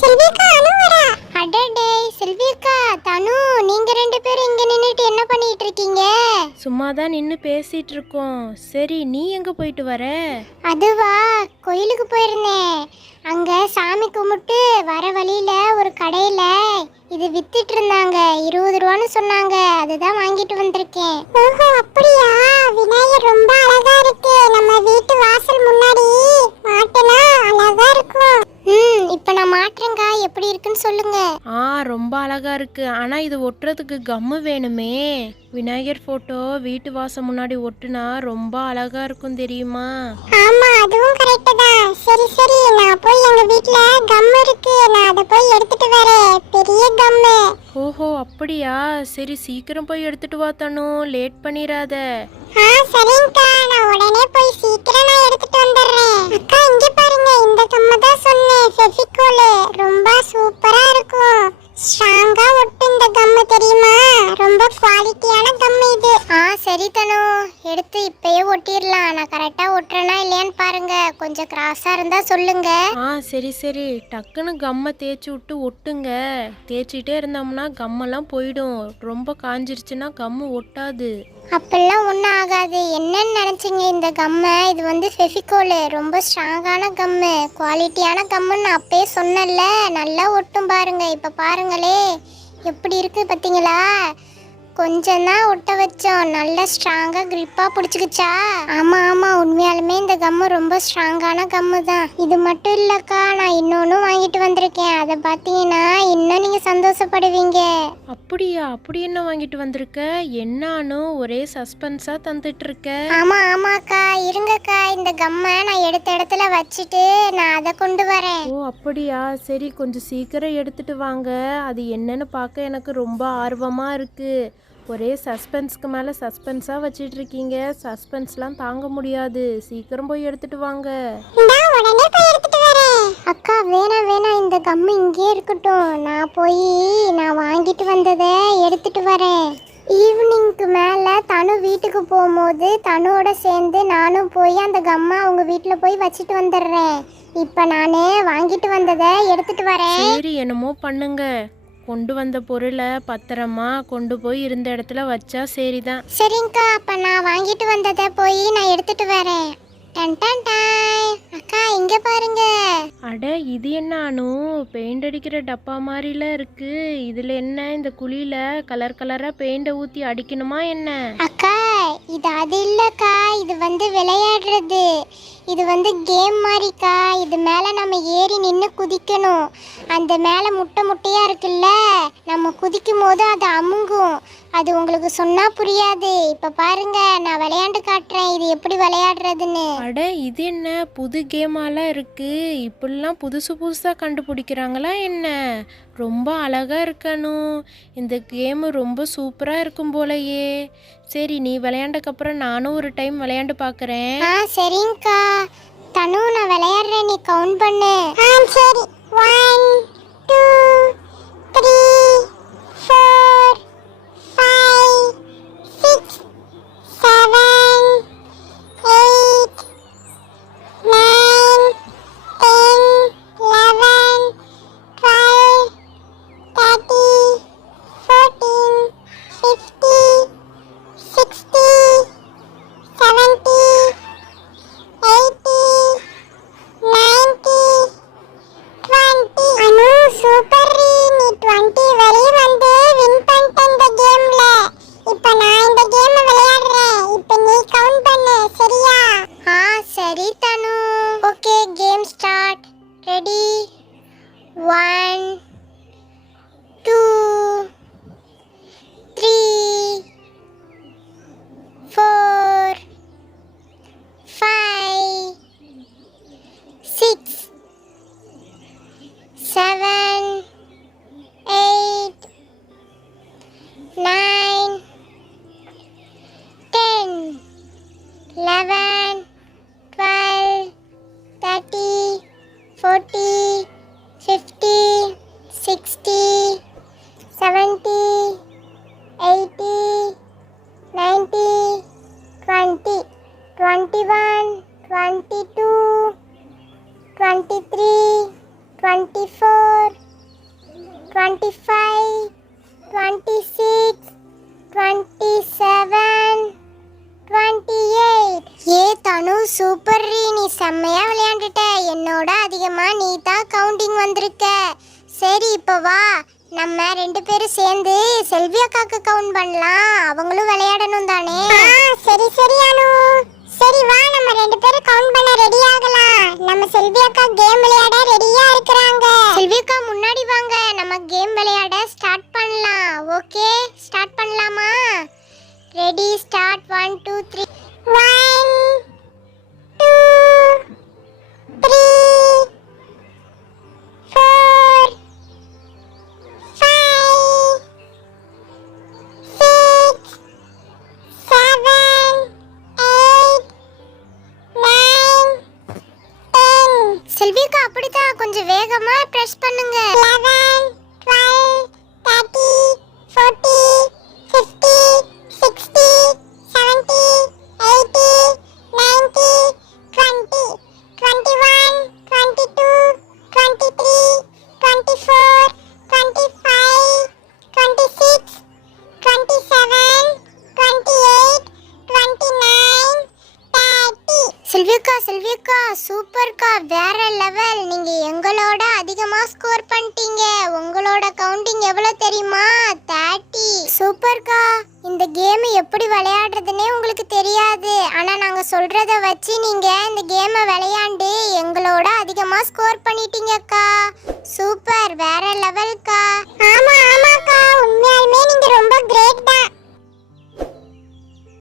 செல்விக்கா அனு வரா. அடடே செல்விக்கா, தனு, நீங்க ரெண்டு பேரும் இங்க நின்னுட்டு என்ன பண்ணிட்டு இருக்கீங்க? சும்மா தான் நின்று பேசிட்டு இருக்கோம். சரி, நீ எங்க போயிட்டு வர? அதுவா, கோயிலுக்கு போயிருந்தேன். அங்க சாமி கும்பிட்டு வர வழியில ஒரு கடையில இது வித்துட்டு இருந்தாங்க. 20 ரூபான்னு சொன்னாங்க. அதுதான் வாங்கிட்டு வந்திருக்கேன். ஓஹோ, அப்படியா? விநாயகர் ரொம்ப அழகா இருக்கு. நம்ம வீட்டு வாசல் முன்னாடி மாட்டினா அழகா இருக்கும். இப்போ நான் மாட்டுறேங்க. எப்படி இருக்குன்னு சொல்லுங்க. ரொம்ப அழகா இருக்கு. ஆனா இது ஒட்டுறதுக்கு கம்மு வேணுமே. விநாயகர் போட்டோ வீட்டு வாசல் முன்னாடி ஒட்டுனா ரொம்ப அழகா இருக்கும் தெரியுமா? ஆமா, அதுவும் கரெக்ட் தான். சரி சரி, நான் போய் எங்க வீட்ல கம் இருக்கு, நான் அதை போய் எடுத்துட்டு வரேன். பெரிய கம்மு. ஓஹோ, அப்படியா? சரி, சீக்கிரம் போய் எடுத்துட்டு வா தனு, லேட் பண்ணிராத. சரிங்கக்கா, நான் உடனே போய் சீக்கிரம் நான் எடுத்துட்டு வந்துடுறேன். அக்கா, இங்க பாருங்க, இந்த கம்மு தான் சொன்னேன், ஃபெவிகோல். ரொம்ப சூப்பரா இருக்கும். ஸ்ட்ராங்கா ஒட்டு இந்த கம்மு, தெரியுமா? ரொம்ப குவாலிட்டியான கம்மு இது. சரி தனு, எடுத்து இப்பயே ஒட்டிடலாம். நான் கரெக்டா ஒட்டுறேனா இல்லையான்னு பாருங்க. கொஞ்சம் கிராஸா இருந்தா சொல்லுங்க. சரி சரி, டக்குன்னு கம்மை தேய்ச்சி விட்டு ஒட்டுங்க. தேய்ச்சிட்டே இருந்தோம்னா கம்மெல்லாம் போயிடும். ரொம்ப காஞ்சிருச்சுன்னா கம்மு ஒட்டாது. அப்பெல்லாம் ஒன்றும் ஆகாது. என்னன்னு நினச்சிங்க இந்த கம்மை? இது வந்து ஃபெவிகோல், ரொம்ப ஸ்ட்ராங்கான கம்மு, குவாலிட்டியான கம்முன்னு அப்பயே சொன்னல. நல்லா ஒட்டும் பாருங்க. இப்போ பாருங்களே எப்படி இருக்கு பார்த்தீங்களா? கொஞ்சம் தான் ஒட்ட வச்சோம், நல்லா ஸ்ட்ராங்காக கிரிப்பாக பிடிச்சிக்கிச்சா? ஆமாம் ஆமாம், உண்மையாலுமே இந்த கம்மு ரொம்ப ஸ்ட்ராங்கான கம்மு தான். இது மட்டும் இல்லைக்கா, நான் இன்னொன்று வாங்கிட்டு வந்திருக்கேன். அதை பார்த்தீங்கன்னா இன்னும் நீங்கள் சந்தோஷப்படுவீங்க. அப்படியா? அப்படி என்ன வாங்கிட்டு வந்திருக்க? என்னானு ஒரே சஸ்பென்ஸாக தந்துட்டு இருக்க? ஆமாக்கா, இருங்கக்கா, இந்த கம்மை நான் எடுத்த இடத்துல வச்சுட்டு நான் அதை கொண்டு வரேன். ஓ அப்படியா? சரி, கொஞ்சம் சீக்கிரம் எடுத்துட்டு வாங்க. அது என்னன்னு பார்க்க எனக்கு ரொம்ப ஆர்வமாக இருக்கு. ஒரே சஸ்பென்ஸ்க்கு மேலே சஸ்பென்ஸாக வச்சிட்டு இருக்கீங்க. சஸ்பென்ஸ்லாம் தாங்க முடியாது. சீக்கிரம் போய் எடுத்துட்டு வாங்க. அக்கா, வேணாம், இந்த கம்மு இங்கே இருக்கட்டும். நான் வாங்கிட்டு வந்ததை எடுத்துட்டு வரேன். ஈவினிங்க்கு மேலே தனு வீட்டுக்கு போகும்போது தனுவோட சேர்ந்து நானும் போய் அந்த கம்மை அவங்க வீட்டில் போய் வச்சுட்டு வந்துடுறேன். இப்போ நான் வாங்கிட்டு வந்ததை எடுத்துட்டு வரேன். சரி, என்னமோ பண்ணுங்க. கொண்டு வந்த பொருளை பத்திரமா கொண்டு போய் இருந்த இடத்துல வச்சா சரிதான். சரிங்கக்கா, அப்போ நான் வாங்கிட்டு வந்ததை போய் நான் எடுத்துட்டு வரேன். டன் டன் டாய். அக்கா, இங்க பாருங்க. அட, இது என்ன அனு? பெயிண்ட் அடிக்கிற டப்பா மாதிரில இருக்கு. இதுல என்ன, இந்த குழியில கலர் கலரா பெயிண்டை ஊத்தி அடிக்கணுமா என்ன? அக்கா, இது அது இல்லக்கா, இது வந்து விளையாடுறது. இது வந்து கேம் மாதிரிக்கா. இது மேலே நம்ம ஏறி நின்று குதிக்கணும். அந்த மேலே முட்டையா இருக்குல்ல, நம்ம குதிக்கும் போது அது அமுங்கும். அது உங்களுக்கு சொன்னா புரியாது. இப்போ பாருங்க, நான் விளையாண்டு காட்டுறேன் இது எப்படி விளையாடுறதுன்னு. அட, இது என்ன புது கேமாலாம் இருக்கு? இப்படிலாம் புதுசு புதுசாக கண்டுபிடிக்கிறாங்களா என்ன? ரொம்ப அழகா இருக்கணும். இந்த கேமு ரொம்ப சூப்பராக இருக்கும் போலயே. சரி, நீ விளையாண்டக்கப்புறம் நானும் ஒரு டைம் விளையாண்டு பார்க்குறேன். சரிங்கக்கா. தனு, நான் விளையாடுறேன், நீ கவுண்ட் பண்ணு. சரி. 1 2 3 4 5 6 7 8 9 10 11 12 13 14 15 16 17 18 19 20. அனு, சூப்பர் ரீ. நீ 20 வரையும் வந்து வின் பண்ணிட்ட இந்த கேம்ல. இப்போ நான் இந்த கேம் விளையாடுறேன். இப்போ நீ கவுண்ட் பண்ணு, சரியா? சரி தனு. Okay, game start. ரெடி? 1 2 3 4 5 6 7 8 9 10 11 12 13 14 15 16 17 18 25, 26, 27, 28. ஏ தனு சூப்பர் ரீ, நீ செம்மையா விளையாண்டுட்ட. என்னோட அதிகமா நீ தான் கவுண்டிங் வந்திருக்க. சரி இப்போ வா, நம்ம 2 பேரும் சேர்ந்து செல்வி அக்காக்கு கவுண்ட் பண்ணலாம். அவங்களும் விளையாடணும் தானே? சரி சரி அனு. சரி வா, நம்ம 2 பேரும் கவுண்ட் பண்ண ரெடி ஆகலாம். நம்ம செல்வி அக்கா கேம் விளையாட ரெடியா இருக்காங்க. செல்வி அக்கா முன்னாடி வாங்க, நம்ம கேம் விளையாட ஸ்டார்ட் பண்ணலாம். ஓகே, ஸ்டார்ட் பண்ணலாமா? Ready, start. 1 2 3. 1 2 3 4 5 6 7 8 9 10. செல்விக்கா அப்படிதான், கொஞ்சம் வேகமா பிரஸ் பண்ணுங்க. 11 12 13 14 15 16 17 18 19 20 21 22 23 24 25 26 27 28 29 30. செல்விக்கா சூப்பர்க்கா, வேற லெவல். நீங்க எங்களோட அதிகமா ஸ்கோர் பண்ணிட்டீங்க. உங்களோட கவுண்டிங் எவ்வளவு தெரியுமா? 30. சூப்பர்க்கா, இந்த கேம் எப்படி விளையாடுறதுன்னே உங்களுக்கு தெரியாது. ஆனா நாங்க சொல்றத வச்சு நீங்க இந்த கேமை விளையாண்டு எங்களோட அதிகமா ஸ்கோர் பண்ணிட்டீங்கக்கா. சூப்பர், வேற லெவல்க்கா. ஆமாக்கா, உண்மையாலுமே நீங்க ரொம்ப கிரேட் தான்.